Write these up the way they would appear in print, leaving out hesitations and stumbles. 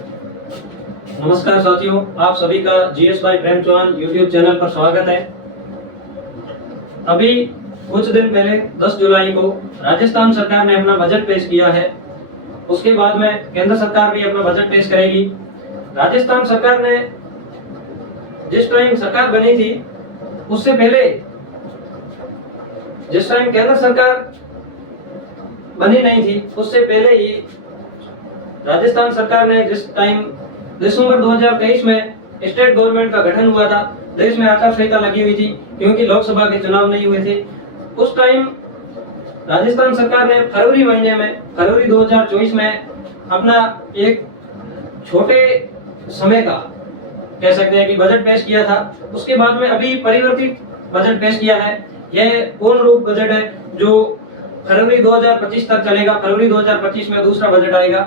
नमस्कार साथियों, आप सभी का GS by Prem Chauhan YouTube channel पर स्वागत है। अभी कुछ दिन पहले 10 जुलाई को राजस्थान सरकार ने अपना बजट पेश किया है। उसके बाद में केंद्र सरकार भी अपना बजट पेश करेगी। राजस्थान सरकार ने जिस टाइम सरकार बनी थी उससे पहले, जिस टाइम केंद्र सरकार बनी नहीं थी उससे पहले ही राजस्थान सरकार ने जिस टाइम दिसंबर 2023 में स्टेट गवर्नमेंट का गठन हुआ था, देश में आचार संहिता लगी हुई थी क्योंकि लोकसभा के चुनाव नहीं हुए थे। उस टाइम राजस्थान सरकार ने फरवरी महीने में, फरवरी 2024 में अपना एक छोटे समय का कह सकते हैं कि बजट पेश किया था। उसके बाद में अभी परिवर्तित बजट पेश किया है। यह पूर्ण रूप बजट है जो फरवरी 2025 तक चलेगा। फरवरी 2025 में दूसरा बजट आएगा।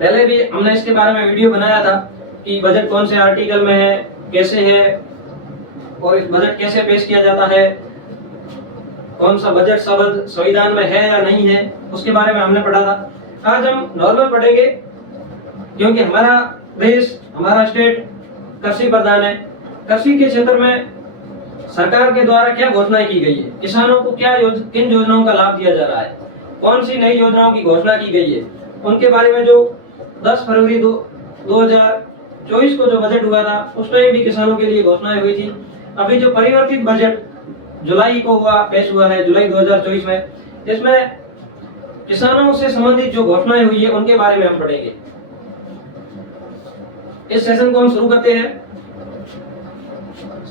पहले भी हमने इसके बारे में वीडियो बनाया था कि बजट कौन से आर्टिकल में है, कैसे है और इस बजट कैसे पेश किया जाता है, कौन सा बजट शब्द संविधान में है या नहीं है, उसके बारे में हमने पढ़ा था। आज हम नॉर्मल पढ़ेंगे क्योंकि हमारा देश, हमारा स्टेट कृषि प्रधान है। कृषि के क्षेत्र में सरकार के द्वारा क्या घोषणाएं की गई है, किसानों को क्या किन योजनाओं का लाभ दिया जा रहा है, कौन सी नई योजनाओं की घोषणा की गई है, उनके बारे में जो 10 फरवरी 2024 को जो बजट हुआ था उस टाइम भी किसानों के लिए घोषणाएं हुई थी। अभी जो परिवर्तित बजट जुलाई को पेश हुआ है, जुलाई 2024 में, इसमें किसानों से संबंधित जो घोषणाएं हुई है उनके बारे में हम पढ़ेंगे। इस सेशन को हम शुरू करते हैं।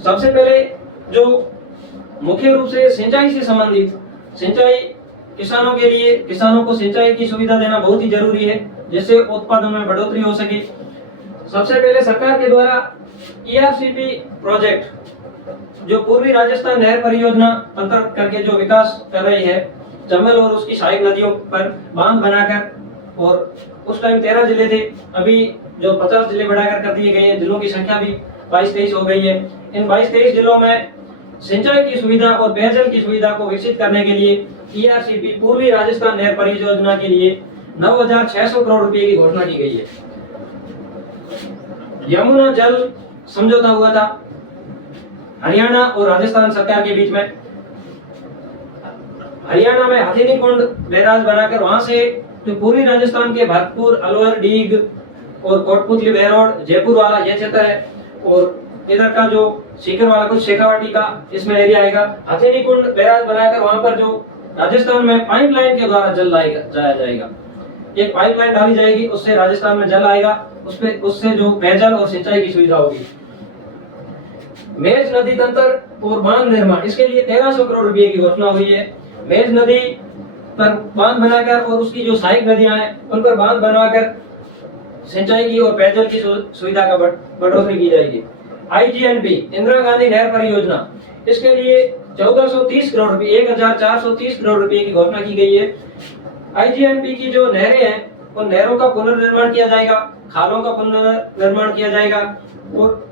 सबसे पहले जो मुख्य रूप से सिंचाई से संबंधित, सिंचाई किसानों के लिए, किसानों को सिंचाई की सुविधा देना बहुत ही जरूरी है जिससे उत्पादन में बढ़ोतरी हो सके। सबसे पहले सरकार के द्वारा ईआरसीपी प्रोजेक्ट जो पूर्वी राजस्थान नहर परियोजना अंतर्गत करके जो विकास कर रही है, चंबल और उसकी सहायक नदियों पर बांध बनाकर, और उस टाइम 13 जिले थे, अभी जो 50 जिले बढ़ाकर कर दिए गए हैं, जिलों की संख्या भी 22-23 हो गई है। इन 22-23 जिलों में सिंचाई की सुविधा और पेयजल की सुविधा को विकसित करने के लिए ईआरसीपी पूर्वी राजस्थान नहर परियोजना के लिए 9,600 करोड़ रुपए की घोषणा की गई है। यमुना जल समझौता हुआ था हरियाणा और राजस्थान सरकार के बीच में। हरियाणा में हथिनी कुंड बैराज बनाकर वहां से जो पूर्वी राजस्थान के भरतपुर, अलवर, डीग और कोटपुतली, बेरोड, जयपुर वाला यह क्षेत्र है, और इधर का जो सीकर वाला कुछ शेखावाटी का इसमें एरिया आएगा। हथिनी कुंड बैराज बनाकर वहां पर जो राजस्थान में पाइपलाइन के द्वारा जल जाया जाएगा। एक पाइपलाइन डाली जाएगी, उससे राजस्थान में जल आएगा, उससे जो पेयजल और सिंचाई की सुविधा होगी। मेज नदी तंत्र और बांध निर्माण, इसके लिए 1300 करोड़ रुपए की घोषणा हुई है। मेज नदी पर बांध बनाकर और उसकी जो सहायक नदियां हैं उन पर बांध बनवाकर सिंचाई की और पेयजल की सुविधा का बढ़ोतरी की जाएगी। आईजीएनपी इंदिरा गांधी नहर परियोजना, इसके लिए 1430 करोड़ रुपए, 1430 करोड़ रुपए की घोषणा की गई है। आईजीएनपी की जो नहरें हैं उन नहरों का पुनर्निर्माण किया जाएगा, खालों का पुनर्निर्माण किया जाएगा और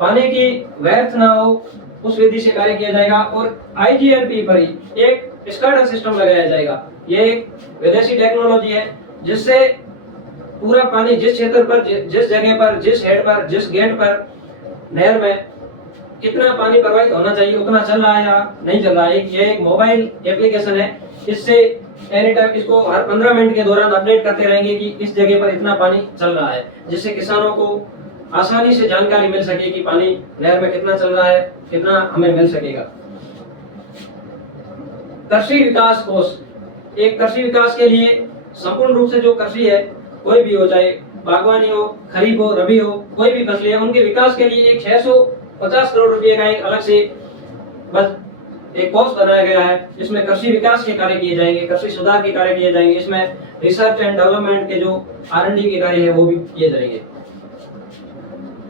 पानी की व्यर्थ ना हो उस विधि से कार्य किया जाएगा। और आईजीएनपी पर ही एक स्काडा सिस्टम लगाया जाएगा। ये एक विदेशी टेक्नोलॉजी है जिससे पूरा पानी जिस क्षेत्र पर, जिस जगह पर, जिस हेड पर, जिस गेट पर नहर में कितना पानी प्रवाहित होना चाहिए उतना चल रहा है या नहीं चल रहा है। ये एक मोबाइल एप्लीकेशन है, इससे एनी टाइम इसको हर 15 मिनट के दौरान अपडेट करते रहेंगे कि इस जगह पर इतना पानी चल रहा है, जिससे किसानों को आसानी से जानकारी मिल सके कि पानी नहर में कितना चल रहा है, कितना हमें मिल सकेगा। कृषि विकास कोष, एक कृषि विकास के लिए संपूर्ण रूप से जो कृषि है, कोई भी हो, चाहे बागवानी हो, खरीफ हो, रबी हो, कोई भी फसलें, उनके विकास के लिए एक 650 करोड़ रुपए का एक अलग से बस एक कोष बनाया गया है। इसमें कृषि विकास के कार्य किए जाएंगे, कृषि सुधार के कार्य किए जाएंगे, इसमें रिसर्च एंड डेवलपमेंट के जो R&D के कार्य है वो भी किए जाएंगे।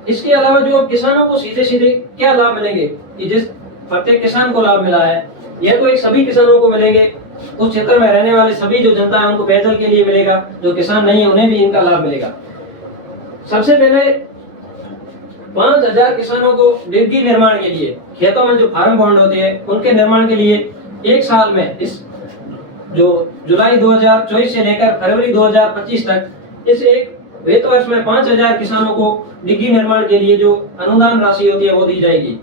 इसके अलावा जो किसानों को सीधे सीधे क्या लाभ मिलेंगे, कि जिस प्रत्येक किसान को लाभ मिला है, यह तो एक सभी किसानों को मिलेंगे, उस क्षेत्र में रहने वाले सभी जो जनता है उनको पेयजल के लिए मिलेगा, जो किसान नहीं है उन्हें भी इनका लाभ मिलेगा। सबसे पहले 5000 किसानों को डिग्गी निर्माण के लिए, खेतों में जो फार्म बॉन्ड होते हैं उनके निर्माण के लिए एक साल में, इस जो जुलाई 2024 से लेकर फरवरी 2025 तक, इस एक वित्त वर्ष में 5,000 किसानों को डिग्गी निर्माण के लिए जो अनुदान राशि होती है वो दी जाएगी।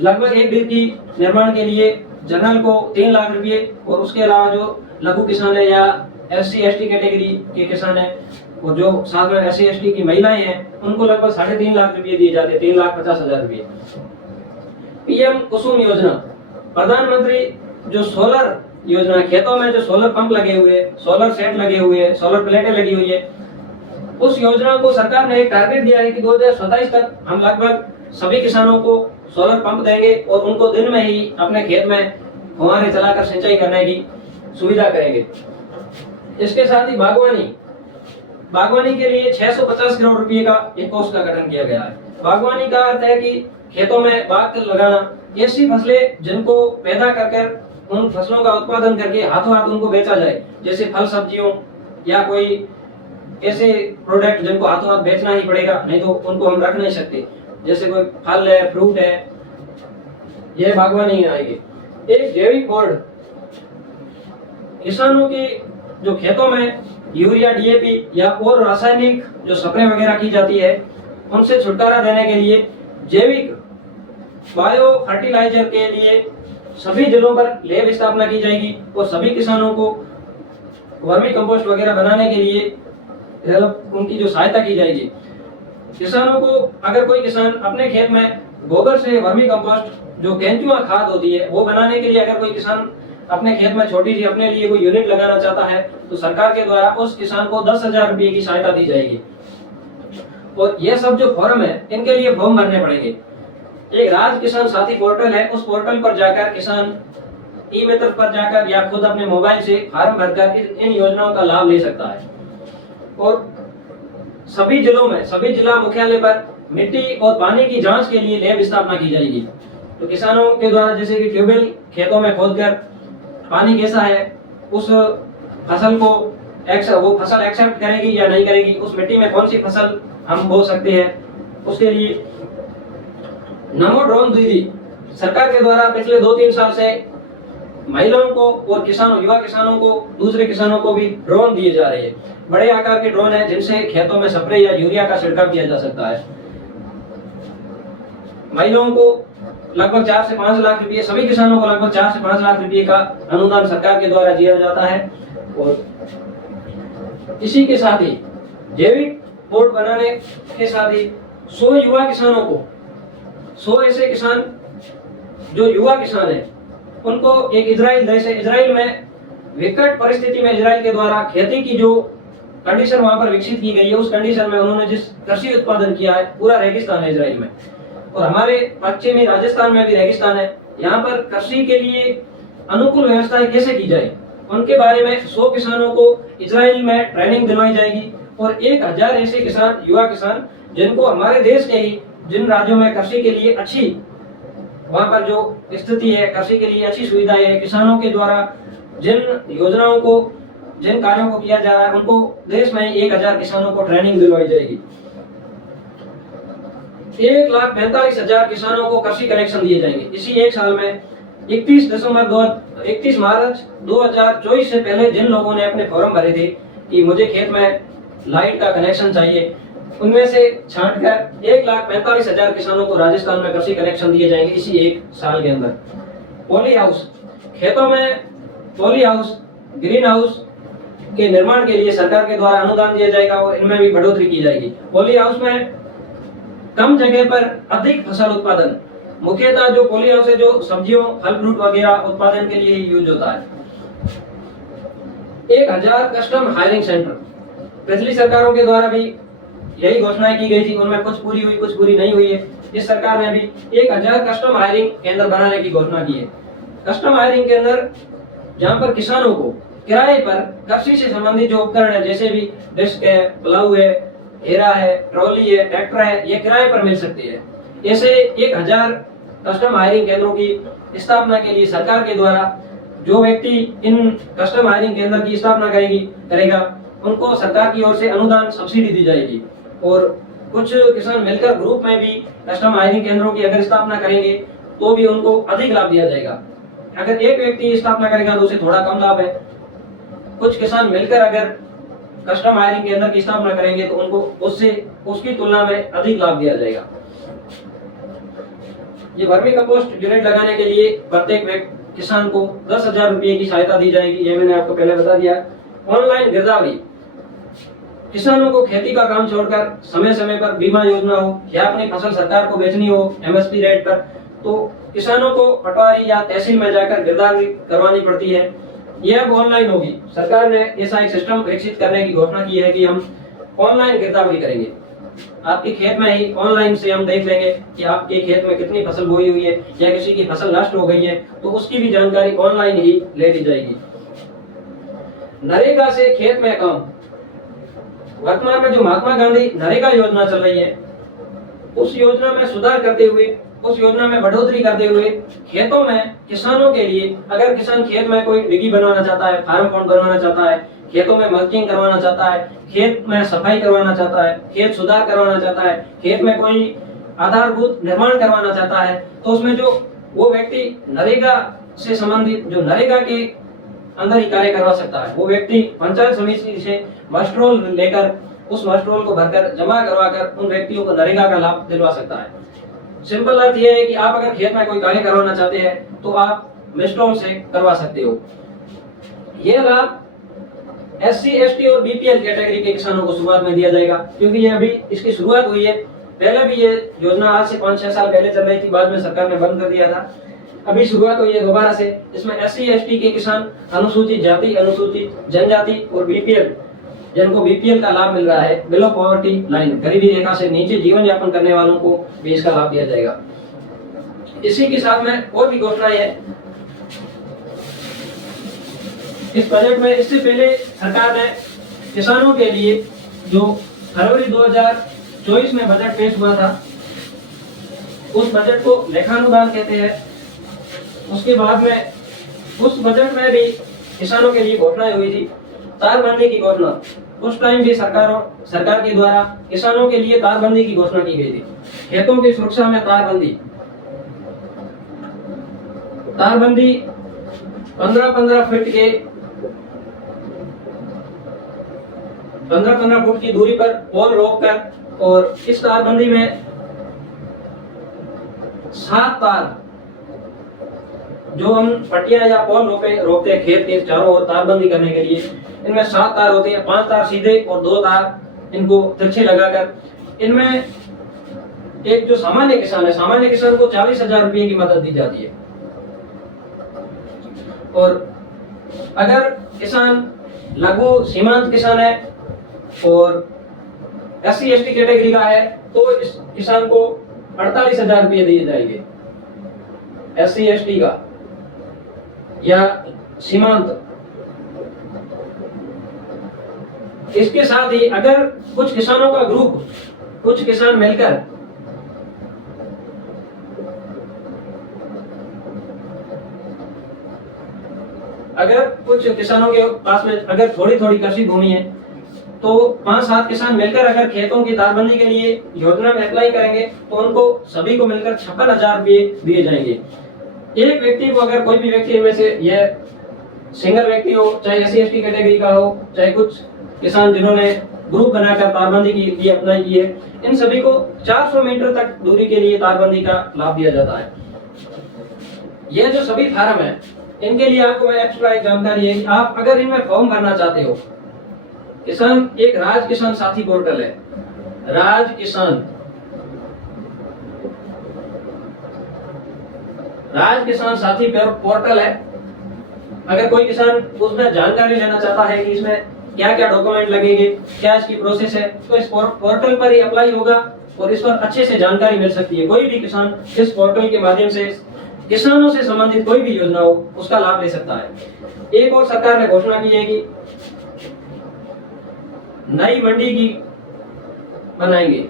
लगभग एक डिग्गी निर्माण के लिए जनरल को 3 लाख रुपए और उसके अलावा जो लघु किसान है या SC ST कैटेगरी के किसान है और जो साथ में SC ST की महिलाएं हैं उनको लगभग 3.5 लाख रुपए दिए जाते हैं, 3,50,000 रुपए। PM कुसुम योजना, प्रधानमंत्री जो सोलर योजना, खेतों में जो सोलर पंप लगे हुए, सोलर सेट लगे हुए, सोलर प्लेटें लगी हुई है, उस योजना को सरकार ने एक टारगेट दिया है कि 2027 तक हम लगभग सभी किसानों को सोलर पंप देंगे और उनको दिन में ही अपने खेत में फुहारे चलाकर सिंचाई करने की सुविधा करेंगे। इसके साथ ही बागवानी के लिए 650 करोड़ रुपए का एक कोष का गठन किया गया है। बागवानी का अर्थ है कि खेतों में बाग लगाना, ऐसी फसलें जिनको पैदा कर उन फसलों का उत्पादन करके हाथों हाथ उनको बेचा जाए, जैसे फल सब्जियों या कोई ऐसे प्रोडक्ट जिनको हाथों हाथ बेचना ही पड़ेगा, नहीं तो उनको हम रख नहीं सकते, जैसे कोई फल है, फ्रूट है, ये बागवानी में आएगी। एक जैविक बोर्ड, किसानों के जो खेतों में यूरिया DAP या और रासायनिक जो स्प्रे वगैरह की जाती है उनसे छुटकारा देने के लिए जैविक बायो फर्टिलाइजर के लिए सभी जिलों पर लैब स्थापना की जाएगी और सभी किसानों को वर्मी कंपोस्ट वगैरह बनाने के लिए उनकी जो सहायता की जाएगी। किसानों को, अगर कोई किसान अपने खेत में गोबर से वर्मी कंपोस्ट जो केंचुआ खाद होती है वो बनाने के लिए अगर कोई किसान अपने खेत में छोटी सी अपने लिए कोई यूनिट लगाना चाहता है तो सरकार के द्वारा उस किसान को 10,000 रुपए की सहायता दी जाएगी। और ये सब जो फॉर्म है इनके लिए फॉर्म भरने पड़ेंगे। एक राज किसान साथी पोर्टल है, उस पोर्टल पर जाकर किसान ई-मित्र पर जाकर या खुद अपने मोबाइल से फॉर्म भरकर इन योजनाओं का लाभ ले सकता है। और सभी जिलों में, सभी जिला मुख्यालय पर मिट्टी और पानी की जांच के लिए लैब स्थापना की जाएगी। तो किसानों के द्वारा जैसे कि ट्यूबवेल खेतों में खोदकर पानी कैसा है, उस फसल को वो फसल एक्सेप्ट करेगी या नहीं करेगी, उस मिट्टी में कौन सी फसल हम बो सकते हैं, उसके लिए नमो ड्रोन दीदी सरकार के द्वारा पिछले 2-3 साल से महिलाओं को और किसानों, युवा किसानों को, दूसरे किसानों को भी ड्रोन दिए जा रहे हैं। बड़े आकार के ड्रोन हैं जिनसे खेतों में स्प्रे या यूरिया का छिड़काव किया जा सकता है। महिलाओं को लगभग 4 से 5 लाख रुपए, सभी किसानों को लगभग 4 से 5 लाख रुपए का अनुदान सरकार के द्वारा दिया जाता है। और इसी के साथ ही जैविक बोर्ड बनाने के साथ ही 100 युवा किसानों को, 100 ऐसे किसान जो युवा किसान है उनको एक इजराइल में विकट परिस्थिति में इजराइल के द्वारा खेती की जो कंडीशन वहां पर विकसित की गई है, उस कंडीशन में उन्होंने जिस कृषि उत्पादन किया है, पूरा रेगिस्तान है इजराइल में और हमारे पश्चिमी राजस्थान में भी रेगिस्तान है। यहाँ पर कृषि के लिए अनुकूल व्यवस्थाएं कैसे की जाए, उनके बारे में 100 किसानों को इजराइल में ट्रेनिंग दिलवाई जाएगी और 1000 ऐसे किसान, युवा किसान जिनको हमारे देश के ही जिन राज्यों में कृषि के लिए अच्छी, वहां पर जो स्थिति है, कृषि के लिए अच्छी सुविधाएं है, किसानों के द्वारा जिन योजनाओं को, जिन कार्यों को किया जा रहा है, उनको देश में 1000 किसानों को ट्रेनिंग दिलवाई जाएगी। 1,45,000 किसानों को कृषि कनेक्शन दिए जाएंगे इसी एक साल में। 31 मार्च 2024 से पहले जिन लोगों ने अपने फॉर्म भरे थे कि मुझे खेत में लाइट का कनेक्शन चाहिए, उनमें से छांटकर 1,45,000 किसानों को राजस्थान में कृषि कनेक्शन दिए जाएंगे इसी एक साल के अंदर। पॉली हाउस, खेतों में पॉली हाउस, ग्रीन हाउस के निर्माण के लिए सरकार के द्वारा अनुदान दिया जाएगा और इनमें भी बढ़ोतरी की जाएगी। पॉली हाउस में कम जगह पर अधिक फसल उत्पादन, मुख्यतः जो पॉली हाउस है जो सब्जियों, फल फ्रूट वगैरह उत्पादन के लिए ही यूज होता है। 1000 कस्टम हायरिंग सेंटर, पिछली सरकारों के द्वारा भी यही घोषणाएं की गई थी, उनमें कुछ पूरी हुई, कुछ पूरी नहीं हुई है। इस सरकार ने भी 1000 कस्टम हायरिंग केंद्र बनाने की घोषणा की है। कस्टम हायरिंग के अंदर जहां पर किसानों को किराए पर कृषि से संबंधित जो उपकरण है, जैसे भी डिस्क है, प्लाऊ है, हेरा है, ट्रॉली है, ट्रैक्टर है, ये किराए पर मिल सकती है। ऐसे 1000 कस्टम हायरिंग केंद्रों की स्थापना के लिए सरकार के द्वारा जो व्यक्ति इन कस्टम हायरिंग केंद्र की स्थापना करेगा उनको सरकार की ओर से अनुदान, सब्सिडी दी जाएगी। और कुछ किसान मिलकर ग्रुप में भी कस्टम हायरिंग केंद्रों की अगर स्थापना करेंगे तो भी उनको अधिक लाभ दिया जाएगा। अगर एक व्यक्ति स्थापना करेगा तो उसे थोड़ा कम लाभ है। कुछ किसान मिलकर अगर कस्टम हायरिंग केंद्र की स्थापना करेंगे तो उनको उससे उसकी तुलना में अधिक लाभ दिया जाएगा। ये वर्मी कंपोस्ट यूनिट लगाने के लिए प्रत्येक किसान को 10,000 रुपये की सहायता दी जाएगी, ये मैंने आपको पहले बता दिया। ऑनलाइन गिरदावरी, किसानों को खेती का काम छोड़कर समय समय पर बीमा योजना हो या अपनी फसल सरकार को बेचनी हो एमएसपी रेट पर, तो किसानों को पटवारी या तहसील में जाकर गिरदावरी करवानी पड़ती है। यह अब ऑनलाइन होगी। सरकार ने ऐसा एक सिस्टम विकसित करने की घोषणा की है कि हम ऑनलाइन गिरदावरी करेंगे। आपके खेत में ही ऑनलाइन से हम देख लेंगे कि आपके खेत में कितनी फसल बोई हुई है या किसी की फसल नष्ट हो गई है, तो उसकी भी जानकारी ऑनलाइन ही ले ली जाएगी। नरेगा से खेत में काम, वर्तमान में जो महात्मा गांधी नरेगा योजना चल रही है, उस योजना में सुधार करते हुए, उस योजना में बढ़ोतरी करते हुए खेतों में किसानों के लिए, अगर किसान खेत में कोई डिगी बनवाना चाहता है, फार्म पॉन्ड बनवाना चाहता है, खेतों में मल्चिंग करवाना चाहता है, खेत में सफाई करवाना चाहता है, खेत सुधार करवाना चाहता है, खेत में कोई आधारभूत निर्माण करवाना चाहता है, तो उसमें जो वो व्यक्ति नरेगा से संबंधित जो नरेगा के अंदर ही कार्य करवा सकता है, वो व्यक्ति पंचायत समिति से मस्ट्रोल लेकर उस मस्ट्रोल को भरकर जमा करवाकर उन व्यक्तियों को नरेगा का लाभ दिलवा सकता है। सिंपल अर्थ यह है कि आप अगर खेत में कोई कार्य करवाना चाहते हैं तो आप मस्ट्रोल से करवा सकते हो। यह लाभ SC, ST और BPL कैटेगरी के किसानों को शुरुआत में दिया जाएगा, क्योंकि ये अभी इसकी शुरुआत हुई है। पहले भी ये योजना आज से 5-6 साल पहले चल रही थी, बाद में सरकार ने बंद कर दिया था। अभी शुरुआत हुई है दोबारा से। इसमें SC, ST के किसान, अनुसूचित जाति, अनुसूचित जनजाति और BPL, जिनको BPL का लाभ मिल रहा है, बिलो पॉवर्टी लाइन, गरीबी रेखा से नीचे जीवन यापन करने वालों को भी इसका लाभ दिया जाएगा। इसी के साथ में और भी घोषणाएं हैं इस बजट में। इससे पहले सरकार ने किसानों के लिए जो फरवरी 2024 में बजट पेश हुआ था, उस बजट को लेखानुदान कहते हैं। उसके बाद में उस बजट में भी किसानों के लिए घोषणाएं हुई थी। तारबंदी की घोषणा, उस टाइम भी सरकार के द्वारा किसानों के लिए तारबंदी की घोषणा की गई थी। खेतों की सुरक्षा में तारबंदी 15-15 फीट के 15-15 फुट की दूरी पर पोल रोककर, और इस तारबंदी में 7 तार, जो हम पट्टियां या पोल रोकते हैं खेत के चारों ओर तारबंदी करने के लिए, इनमें 7 तार होते हैं। 5 तार सीधे और 2 तार इनको तिरछे लगाकर, इनमें एक जो सामान्य किसान है, सामान्य किसान को 40,000 रुपये की मदद दी जाती है। और अगर किसान लघु सीमांत किसान है और SC, ST कैटेगरी का है, तो इस किसान को 48,000 रुपये दिए जाएंगे, SC, ST का या सीमांत। इसके साथ ही अगर कुछ किसानों का ग्रुप, कुछ किसान मिलकर अगर कुछ किसानों के पास में अगर थोड़ी थोड़ी कृषि भूमि है, तो 5-7 किसान मिलकर अगर खेतों की तारबंदी के लिए योजना में अप्लाई करेंगे, तो उनको सभी को मिलकर 56,000 रुपये दिए जाएंगे। एक व्यक्ति को, अगर कोई भी व्यक्ति इनमें से, यह सिंगल व्यक्ति हो, चाहे SC, ST कैटेगरी का हो, चाहे कुछ किसान जिन्होंने ग्रुप बनाकर तारबंदी की लिए अप्लाई की है, इन सभी को 400 मीटर तक दूरी के लिए तारबंदी का लाभ दिया जाता है। यह जो सभी फार्म है, इनके लिए आपको एक्स्ट्रा एक जानकारी है कि आप अगर इनमें फॉर्म भरना चाहते हो, किसान एक राज किसान साथी पोर्टल है, राज किसान साथी पोर्टल है। अगर कोई किसान उसमें जानकारी लेना चाहता है कि इसमें क्या क्या डॉक्यूमेंट लगेंगे, क्या इसकी प्रोसेस है, तो इस पोर्टल पर ही अप्लाई होगा और इस पर अच्छे से जानकारी मिल सकती है। कोई भी किसान इस पोर्टल के माध्यम से किसानों से संबंधित कोई भी योजना हो, उसका लाभ ले सकता है। एक और सरकार ने घोषणा की है कि नई मंडी की बनाएंगे,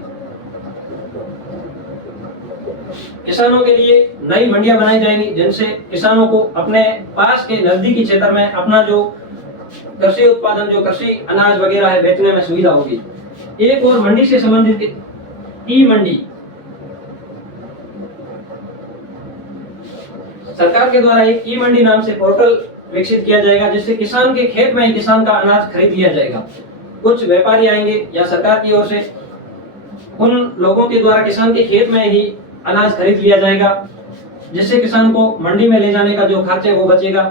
किसानों के लिए नई मंडियां बनाई जाएंगी, जिनसे किसानों को अपने पास के नजदीकी क्षेत्र में अपना जो कृषि उत्पादन, जो कृषि अनाज वगैरह है, बेचने में सुविधा होगी। एक और मंडी से संबंधित ई मंडी, सरकार के द्वारा एक ई मंडी नाम से पोर्टल विकसित किया जाएगा, जिससे किसान के खेत में ही किसान का अनाज खरीद लिया जाएगा। कुछ व्यापारी आएंगे या सरकार की ओर से उन लोगों के द्वारा किसान के खेत में ही अनाज खरीद लिया जाएगा, जिससे किसान को मंडी में ले जाने का जो खर्च है वो बचेगा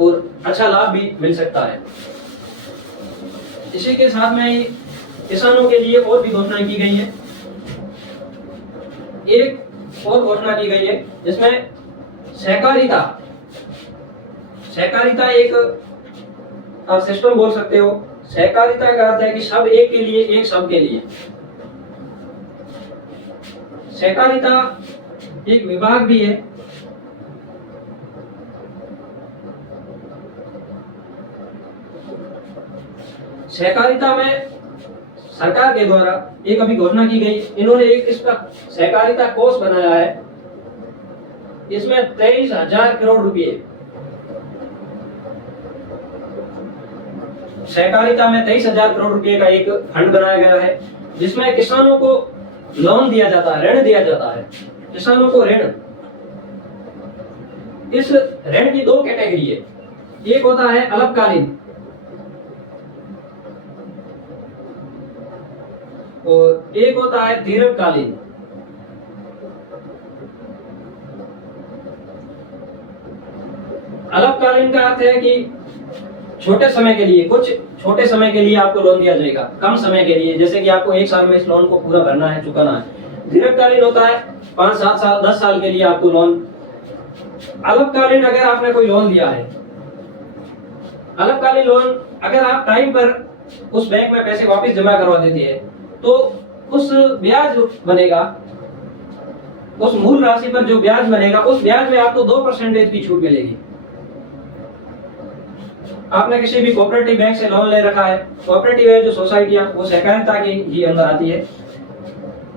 और अच्छा लाभ भी मिल सकता है। इसी के साथ में ही किसानों के लिए और भी घोषणाएं की गई है। एक और घोषणा की गई है जिसमें सहकारिता एक आप सिस्टम बोल सकते हो। सहकारिता का अर्थ है कि सब एक के लिए, एक सब के लिए। सहकारिता एक विभाग भी है। सहकारिता में सरकार के द्वारा एक अभी घोषणा की गई, इन्होंने एक इसका सहकारिता कोष बनाया है। इसमें 23,000 करोड़ रुपए, सहकारिता में 23,000 करोड़ रुपए का एक फंड बनाया गया है, जिसमें किसानों को लोन दिया जाता है, ऋण दिया जाता है। किसानों को ऋण, इस ऋण की दो कैटेगरी है। एक होता है अल्पकालीन और एक होता है दीर्घकालीन। अल्पकालीन का अर्थ है कि छोटे समय के लिए, कुछ छोटे समय के लिए आपको लोन दिया जाएगा, कम समय के लिए, जैसे कि आपको 1 साल में इस लोन को पूरा भरना है, चुकाना है। दीर्घकालीन होता है 5, 7 साल, 10 साल के लिए आपको लोन। अल्पकालीन अगर आपने कोई लोन लिया है, अल्पकालीन लोन अगर आप टाइम पर उस बैंक में पैसे वापस जमा करवा देते हैं तो उस ब्याज बनेगा, उस मूल राशि पर जो ब्याज बनेगा उस ब्याज में आपको 2% की छूट मिलेगी। आपने किसी भी कोऑपरेटिव बैंक से लोन ले रखा है, कोऑपरेटिव है जो सोसाइटियां, वो सहकारिता के ही अंदर आती है।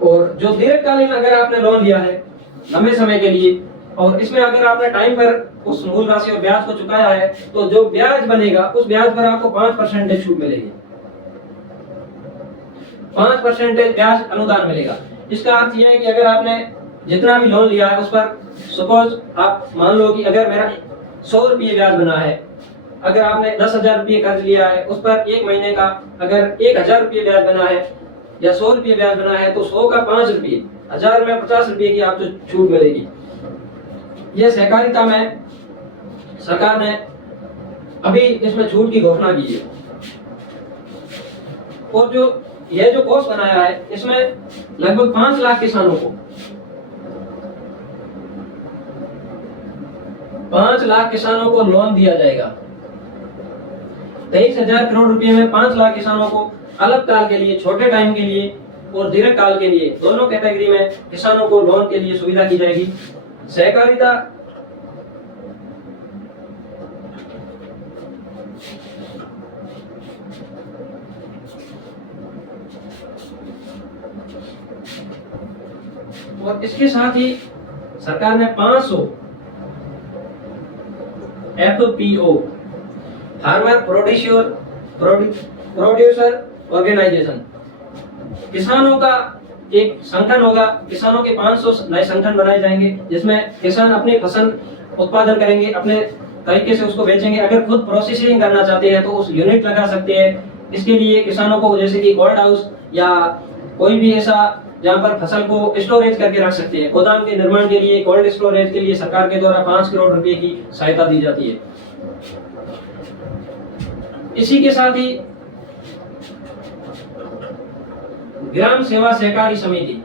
और जो दीर्घकालीन अगर आपने लोन लिया है लंबे समय के लिए और इसमें अगर आपने टाइम पर उस मूल राशि और ब्याज को चुकाया है तो जो ब्याज बनेगा उस ब्याज पर आपको 5% छूट मिलेगी, 5% ब्याज अनुदान मिलेगा। इसका अर्थ यह है कि अगर आपने जितना भी लोन लिया है उस पर सपोज आप मान लो कि अगर मेरा 100 रुपये ब्याज बना है, अगर आपने 10,000 रुपये कर्ज लिया है उस पर एक महीने का अगर 1,000 रुपये ब्याज बना है या 100 रुपये ब्याज बना है तो 100 का 5 रुपये, 1000 में 50 रुपये की आपको छूट मिलेगी। यह सहकारिता में सरकार ने अभी इसमें छूट की घोषणा की है। और जो यह जो कोष बनाया है इसमें लगभग 5 लाख किसानों को, 5 लाख किसानों को लोन दिया जाएगा। 23,000 करोड़ रुपए में 5 लाख किसानों को अल्पकाल के लिए, छोटे टाइम के लिए और दीर्घकाल के लिए, दोनों कैटेगरी में किसानों को लोन के लिए सुविधा की जाएगी। सहकारिता और इसके साथ ही सरकार ने 500 FPO, फार्मर प्रोड्यूसर ऑर्गेनाइजेशन, किसानों का एक संगठन होगा। किसानों के 500 नए संगठन बनाए जाएंगे जिसमें किसान अपनी फसल उत्पादन करेंगे, अपने तरीके से उसको बेचेंगे। अगर खुद प्रोसेसिंग करना चाहते हैं तो उस यूनिट लगा सकते हैं। इसके लिए किसानों को जैसे कि कोल्ड हाउस या कोई भी ऐसा जहाँ पर फसल को स्टोरेज करके रख सकते हैं, गोदाम के निर्माण के लिए, कोल्ड स्टोरेज के लिए सरकार के द्वारा 5 करोड़ रुपए की सहायता दी जाती है। इसी के साथ ही ग्राम सेवा सहकारी समिति,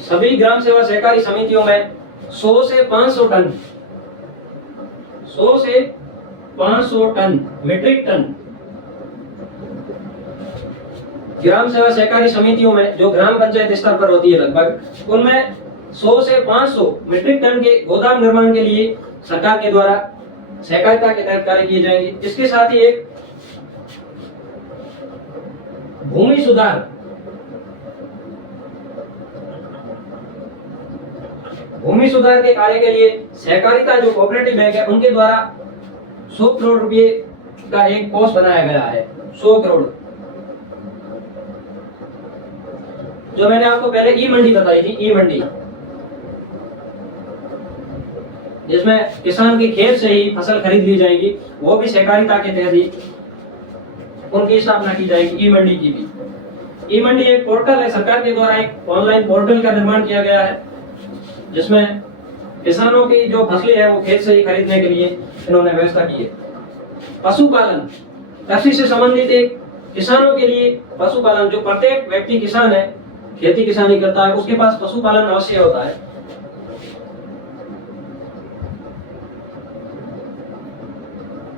सभी ग्राम सेवा सहकारी समितियों में 100 से 500 टन, 100 से 500 टन मीट्रिक टन ग्राम सेवा सहकारी समितियों में जो ग्राम पंचायत स्तर पर होती है लगभग, उनमें 100 से 500 मीट्रिक टन के गोदाम निर्माण के लिए सरकार के द्वारा सहकारिता के तहत कार्य किए जाएंगे। इसके साथ ही एक भूमि सुधार के कार्य के लिए सहकारिता जो कोऑपरेटिव बैंक है उनके द्वारा 100 करोड़ रुपए का एक कोष बनाया गया है। 100 करोड़, जो मैंने आपको पहले ई मंडी बताई थी, ई मंडी जिसमें किसान के खेत से ही फसल खरीद ली जाएगी, वो भी सहकारिता के तहत ही उनकी स्थापना की जाएगी ई मंडी की भी। ई मंडी एक पोर्टल है, सरकार के द्वारा एक ऑनलाइन पोर्टल का निर्माण किया गया है, जिसमें किसानों की जो फसलें हैं वो खेत से ही खरीदने के लिए इन्होंने व्यवस्था की है। पशुपालन, कृषि से संबंधित एक किसानों के लिए पशुपालन, जो प्रत्येक व्यक्ति किसान है, खेती किसानी करता है, उसके पास पशुपालन अवश्य होता है।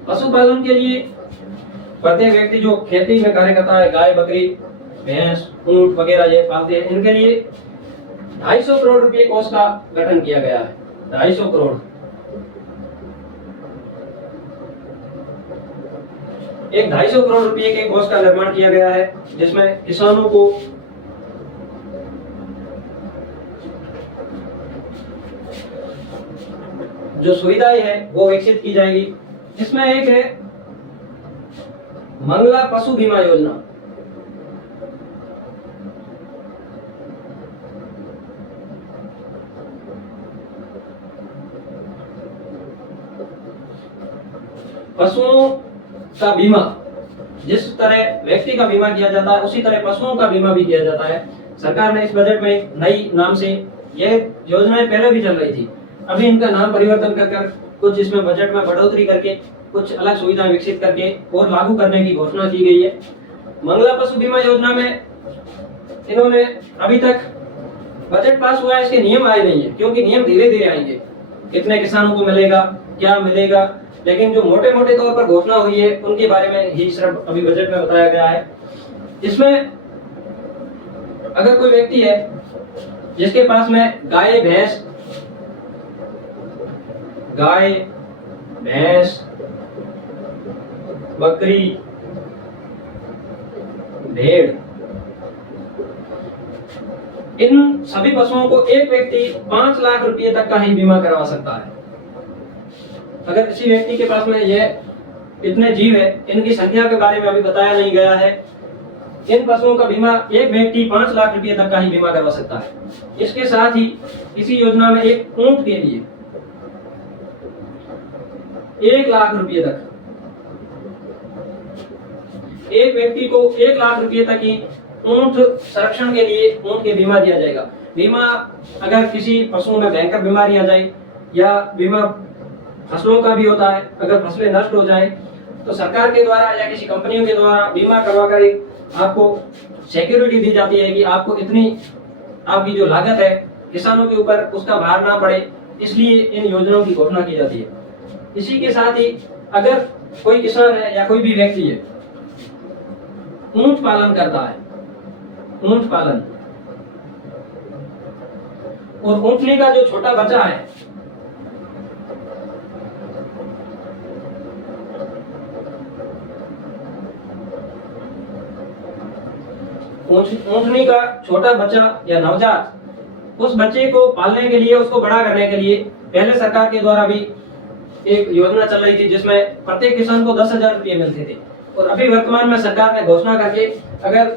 पशुपालन के लिए प्रत्येक व्यक्ति जो खेती में कार्य करता है, गाय, बकरी, भैंस, ऊंट वगैरह ये पालते हैं, इनके लिए 250 करोड़ रुपए कोष का गठन किया गया है। 250 करोड़। एक 250 करोड़ रुपए के कोष का निर्माण किया गया है, जिसमें किसानों को जो सुविधाएं हैं वो विकसित की जाएगी। इसमें एक है मंगला पशु बीमा योजना। पशुओं का बीमा, जिस तरह व्यक्ति का बीमा किया जाता है उसी तरह पशुओं का बीमा भी किया जाता है। सरकार ने इस बजट में नई नाम से, ये योजनाएं पहले भी चल रही थी, अभी इनका नाम परिवर्तन कर कुछ इसमें बजट में बढ़ोतरी करके कुछ अलग सुविधाएं विकसित करके और लागू करने की घोषणा की गई है। मंगला पशु बीमा योजना में इन्होंने अभी तक बजट पास हुआ है, इसके नियम आए नहीं है, क्योंकि नियम धीरे धीरे आएंगे, कितने किसानों को मिलेगा, क्या मिलेगा, लेकिन जो मोटे मोटे तौर पर घोषणा हुई है उनके बारे में ही सिर्फ अभी बजट में बताया गया है। इसमें अगर कोई व्यक्ति है जिसके पास में गाय, भैंस, बकरी, भेड़, इन सभी पशुओं को एक व्यक्ति 5 लाख रुपए तक का ही बीमा करवा सकता है। अगर किसी व्यक्ति के पास में ये इतने जीव है, इनकी संख्या के बारे में अभी बताया नहीं गया है, इन पशुओं का बीमा एक व्यक्ति 5 लाख रुपए तक का ही बीमा करवा सकता है। इसके साथ ही इसी योजना में एक ऊंट के लिए 1 लाख रुपए तक, एक व्यक्ति को 1 लाख रुपए तक ही ऊंट संरक्षण के लिए ऊंट के बीमा दिया जाएगा। बीमा अगर किसी पशु में भयंकर बीमारी आ जाए, या बीमा फसलों का भी होता है, अगर फसलें नष्ट हो जाएं तो सरकार के द्वारा या किसी कंपनियों के द्वारा बीमा करवाकर एक आपको सिक्योरिटी दी जाती है कि आपको इतनी आपकी जो लागत है किसानों के ऊपर उसका भार ना पड़े, इसलिए इन योजनाओं की घोषणा की जाती है। इसी के साथ ही अगर कोई किसान है या कोई भी व्यक्ति है ऊंट पालन करता है, ऊंट पालन, और ऊंटनी का जो छोटा बच्चा है ऊंटनी का छोटा बच्चा या नवजात, उस बच्चे को पालने के लिए, उसको बड़ा करने के लिए पहले सरकार के द्वारा भी एक योजना चल रही थी, जिसमें प्रत्येक किसान को 10,000 रुपये मिलते थे। और अभी वर्तमान में सरकार ने घोषणा करके अगर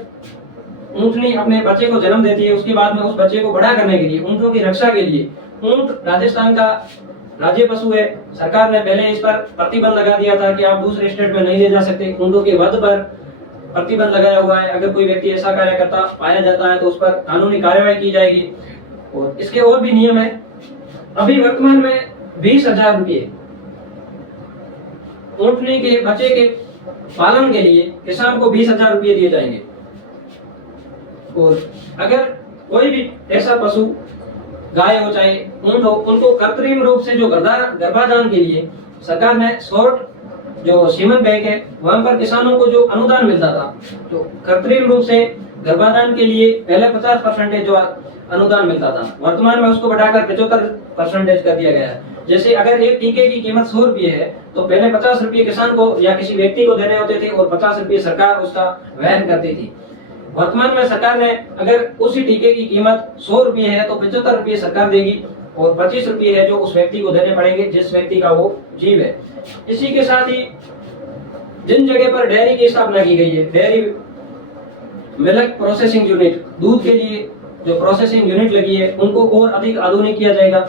ऊंटनी अपने बच्चे को जन्म देती है, उसके बाद में उस बच्चे को बड़ा करने के लिए, ऊंटों की रक्षा के लिए, ऊंट राजस्थान का राज्य पशु है, सरकार ने पहले इस पर प्रतिबंध लगा दिया था कि आप दूसरे स्टेट में नहीं ले जा सकते। ऊंटों के वध पर प्रतिबंध लगाया हुआ है, अगर कोई व्यक्ति ऐसा कार्य करता पाया जाता है तो उस पर कानूनी कार्रवाई की जाएगी। और इसके और भी नियम है। अभी वर्तमान में 20,000 रुपये ऊंटनी के बच्चे के पालन के लिए किसान को 20,000 रुपये दिए जाएंगे। और अगर कोई भी ऐसा पशु, गाय हो चाहे ऊंट हो, उनको कृत्रिम रूप से जो गर्भाधान के लिए सरकार ने शॉर्ट जो सीमन बैंक है वहां पर किसानों को जो अनुदान मिलता था, तो कृत्रिम रूप से गर्भाधान के लिए पहले 50% जो अनुदान मिलता था, वर्तमान में उसको बढ़ाकर 75% कर दिया गया है। जैसे अगर एक टीके की कीमत 100 रुपये है तो पहले 50 रुपये किसान को या किसी व्यक्ति को देने होते थे और 50 रुपये सरकार उसका वहन करती थी। वर्तमान में सरकार ने अगर उसी टीके की कीमत 100 रुपये है तो 75 रुपये सरकार देगी और 25 रुपये है जो उस व्यक्ति को देने पड़ेंगे जिस व्यक्ति का वो जीव है। इसी के साथ ही जिन जगह पर डेयरी की स्थापना की गई है, डेयरी मिल्क प्रोसेसिंग यूनिट, दूध के लिए जो प्रोसेसिंग यूनिट लगी है, उनको और अधिक आधुनिक किया जाएगा।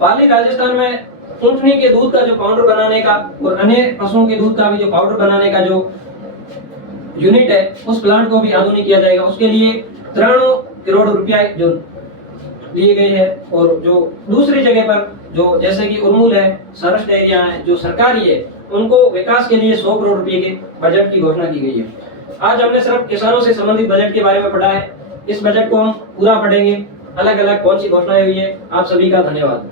पाली राजस्थान में ऊंटनी के दूध का जो पाउडर बनाने का और अन्य पशुओं के दूध का भी जो पाउडर बनाने का जो यूनिट है उस प्लांट को भी आधुनिक किया जाएगा। उसके लिए 93 करोड़ रुपया जो दिए गए हैं। और जो दूसरी जगह पर जो जैसे कि उर्मुल है, सरस्ट एरिया है जो सरकारी है, उनको विकास के लिए 100 करोड़ रुपए के बजट की घोषणा की गई है। आज हमने सिर्फ किसानों से संबंधित बजट के बारे में पढ़ा है। इस बजट को हम पूरा पढ़ेंगे, अलग अलग कौन सी घोषणाएं हुई है। आप सभी का धन्यवाद।